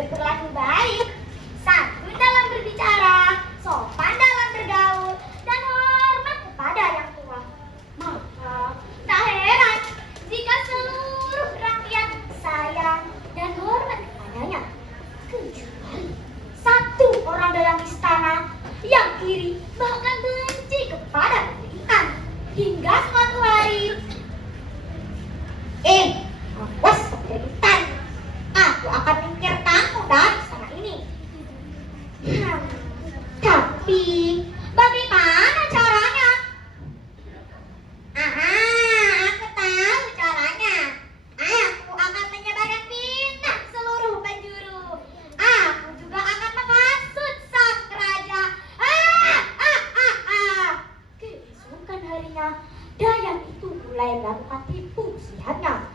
berperilaku baik, santun dalam berbicara, sopan dalam bergaul, dan hormat kepada yang tua. Maka tak heran jika seluruh rakyat sayang dan hormat kepadanya, kecuali satu orang dalam istana yang iri bahkan benci kepada pemerintahan. Hingga suatu hari, awas pemerintahan, aku akan menyingkir kamu dari istana ini. Tapi bagaimana caranya? Aku tahu caranya. Aku akan menyebarkan fitnah ke seluruh penjuru. Aku juga akan menghasut sang raja. Keesokan harinya, Dayang itu mulai melakukan tipu muslihatnya.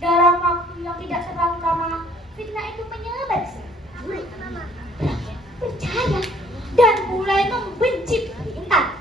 Dalam waktu yang tidak terlalu lama, fitnah itu menyebar ke seluruh penjuru. Rakyat percaya dan mulai membenci pemerintah.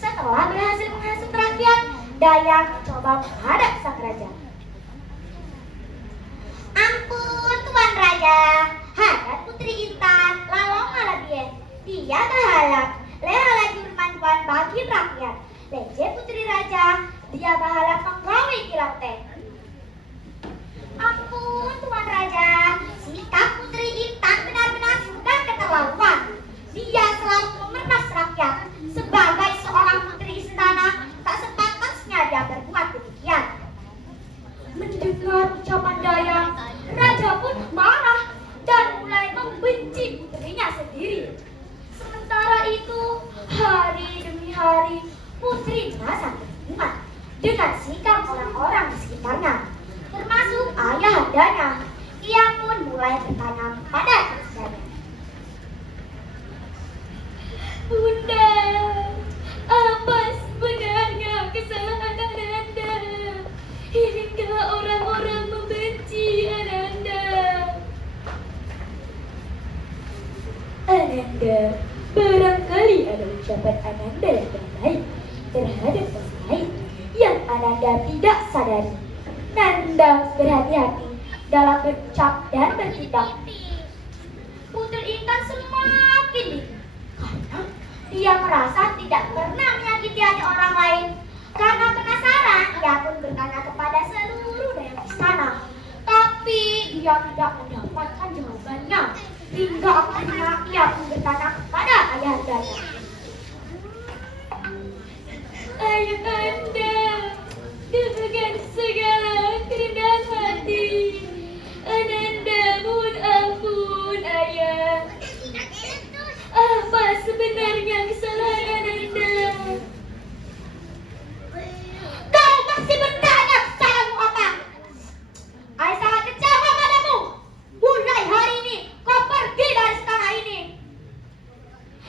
Setelah berhasil menghasut rakyat, Dayang mencoba menghadap sang raja. Ampun Tuan Raja, hadap Putri Intan lalong malabien. Dia bahalap, lehala jurmanpan bagi rakyat. Lece Putri Raja, dia bahalap penggawe kilaute. Ampun Tuan Raja, sikap Putri Intan benar-benar sudah keterlaluan. Dia selalu memeras rakyat. Sebagai seorang putri istana, tak sepantasnya dia berbuat demikian. Mendengar ucapan Dayang, raja pun marah dan mulai membenci putrinya sendiri. Sementara itu, hari demi hari, Putri merasa tersinggung dengan sikap orang-orang di sekitarnya, termasuk ayahandanya. Ia pun mulai bertanya kepada istrinya. Bunda, apa sebenarnya kesalahan Ananda hingga orang-orang membenci Ananda? Ananda, barangkali ada ucapan Ananda yang terbaik terhadap orang lain yang Ananda tidak sadari. Nanda berhati-hati dalam berucap dan bertindak. Putri Intan semakin bingung karena dia merasa tidak pernah menyakiti hati orang lain. Karena penasaran, ia pun bertanya kepada seluruh daerah istana. Tapi dia tidak mendapatkan jawabannya. Hingga akhirnya ia pun bertanya kepada ayahandanya. Ayahanda, dengan segala kerendahan hati, Ananda mohon ampun ayah. Apa sebenarnya kesalahan Ananda? Kau masih bertanya kesalahanmu apa? Ayah sangat kecewa padamu. Mulai hari ini kau pergi dari istana ini.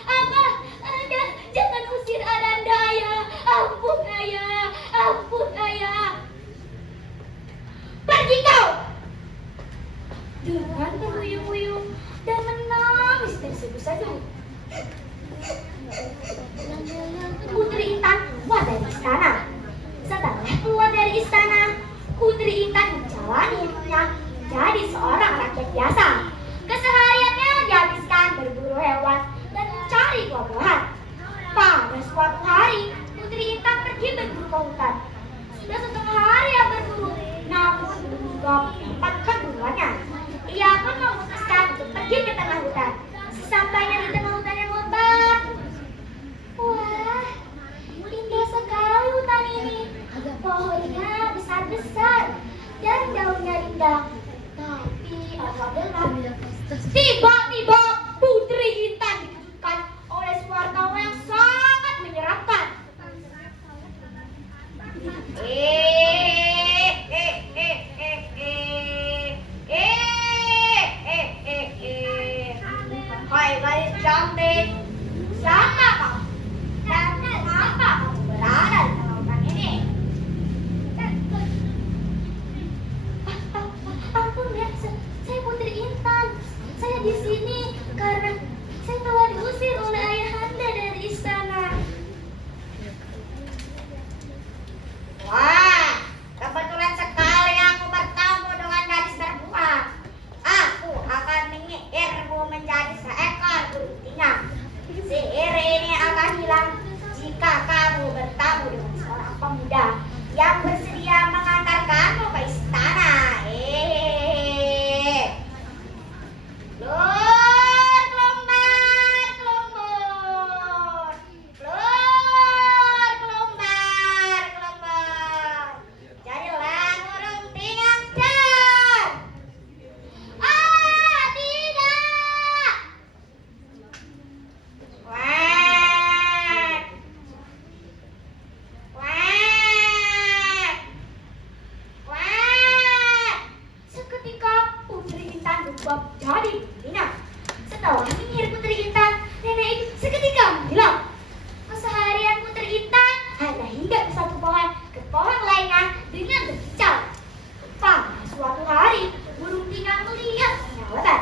Apa? Anda jangan usir Ananda ayah. Ampun ayah, ampun ayah. Pergi kau. Dengan terhuyung-huyung dan menangis terseduh-seduh, Putri Intan keluar dari istana. Setelah keluar dari istana, Putri Intan menjalani hidupnya menjadi seorang rakyat biasa. Kesehariannya dihabiskan berburu hewan dan mencari buah-buahan. Pada suatu hari, Putri Intan pergi berburu ke hutan. Sudah setengah hari ia berburu, namun belum juga mendapatkan buruannya. Ia pun memutuskan untuk pergi ke tengah hutan. Sesampainya di tengah hutan yang lebat, wah, indah sekali hutan ini. Pohonnya besar-besar dan daunnya rindang. Tapi apabila tiba-tiba Putri Intan dikejutkan oleh suara tawa yang sangat menyeramkan. Hai gadis cantik, siapa kamu? Dan mengapa kamu berada di tengah hutan ini? Ampun ya, saya Putri Intan. Saya di sini karena saya telah diusir oleh ayahanda dari istana. Wah, kebetulan sekali aku bertemu dengan gadis terbuat. Aku akan dirinya. Setelah menyihir Putri Intan, nenek itu seketika menghilang. Keseharian Putri Intan hanya hinggap di satu pohon ke pohon lainnya dengan berbicara. Pada suatu hari, burung tinggal melihat lebat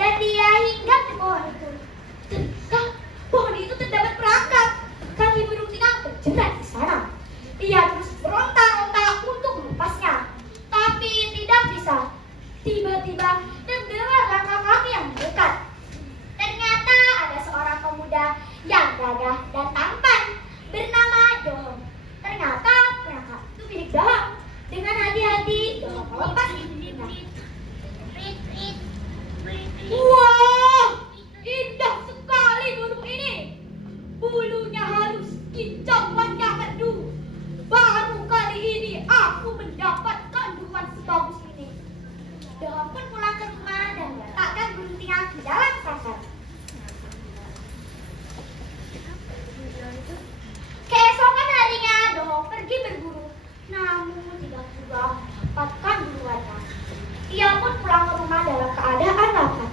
dan dia hinggap di pohon itu. Ternyata pohon itu terdapat perangkap. Kaki burung tinggal terjerat di sana. Ia terus berontak-ontak untuk melepasnya, tapi tidak bisa. Tiba-tiba terdengar langkah kaki yang mendekat. Ternyata ada seorang pemuda yang gagah dan tampan bernama Dohong. Ternyata perangkap itu milik Dohong. Dengan hati-hati Dohong melepas dirinya. Wah, indah sekali burung ini. Bulunya halus, kicauannya merdu. Baru kali ini aku mendapatkan burung sebagus ini. Dohong pun pulang ke rumah dan meletakkan burung tinggal di dalam sangkar. Keesokan harinya Dohong pergi berburu, namun tiba-tiba mendapatkan buruannya. Ia pun pulang ke rumah dalam keadaan lapar.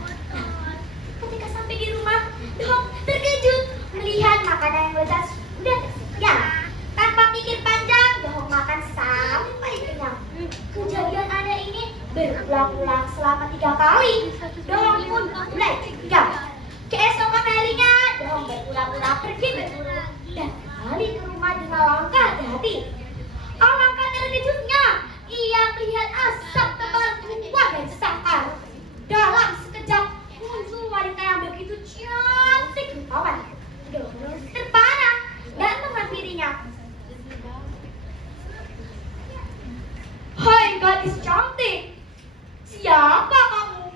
Ketika sampai di rumah, Dohong terkejut melihat makanan yang lezat sudah tersedia. Tanpa pikir panjang, Dohong makan sampai kenyang. Kejadian aneh ini berulang-ulang selama 3 kali. Dohong pun mulai curiga. Keesokan harinya, Dohong berulang-ulang pergi berburu dan kembali ke rumah dengan langkah hati-hati. Alangkah terkejutnya, ia melihat asap tebal keluar dari sangkar. Dalam sekejap, muncul wanita yang begitu cantik rupawan. Dohong terpana dan menghampirinya. Hai gadis cantik, siapa kamu?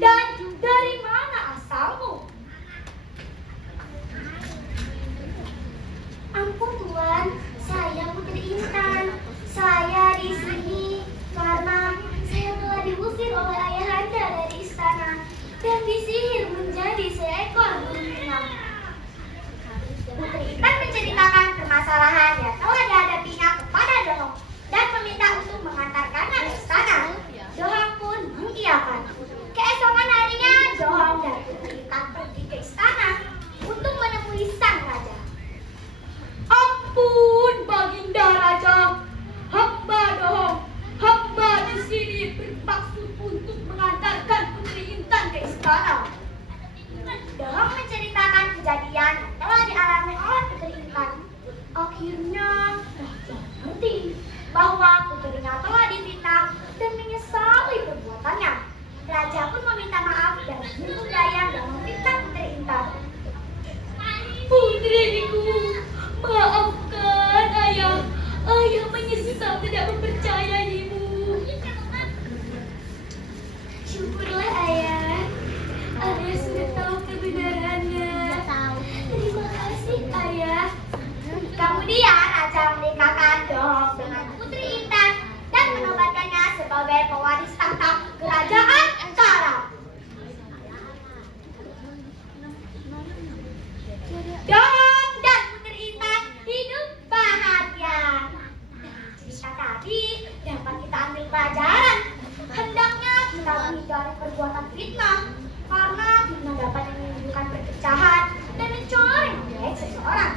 Dan dari mana asalmu? Ampun Tuan, saya Putri Intan. Saya di sini karena saya telah diusir oleh ayahanda dari istana dan disihir menjadi seekor burung tinggal. Putri Intan menceritakan permasalahan yang telah dihadapinya kepada Dohong dan meminta untuk mengantarkannya ke istana. Dohong pun mengiyakan. Keesokan harinya, Dohong dan Putri Intan pergi ke istana untuk menemui sang raja. Ampun, Baginda Raja, hamba Dohong, hamba di sini bermaksud untuk mengantarkan Putri Intan ke istana. Dohong menceritakan kejadian yang telah dialami oleh Putri Intan. Akhirnya, raja mengerti bahwa putrinya telah difitnah dan menyesali perbuatannya. Raja pun meminta maaf dan menyuruh daya dan memfitnah Putri Intan. Putriku, maafkan ayah. Ayah menyesal tidak mempercayaimu. Syukurlah ayah. Ayah sudah tahu kebenarannya. Terima kasih ayah. Kemudian raja menikahkan Dohong dengan Putri Intan dan menobatkannya sebagai pewaris tahta kerajaan Karam. Dohong dan Putri Intan hidup bahagia. Cerita tadi dapat kita ambil pelajaran. Hendaknya kita menghindari perbuatan fitnah, karena fitnah dapat menimbulkan perpecahan dan mencoreng nilai seseorang.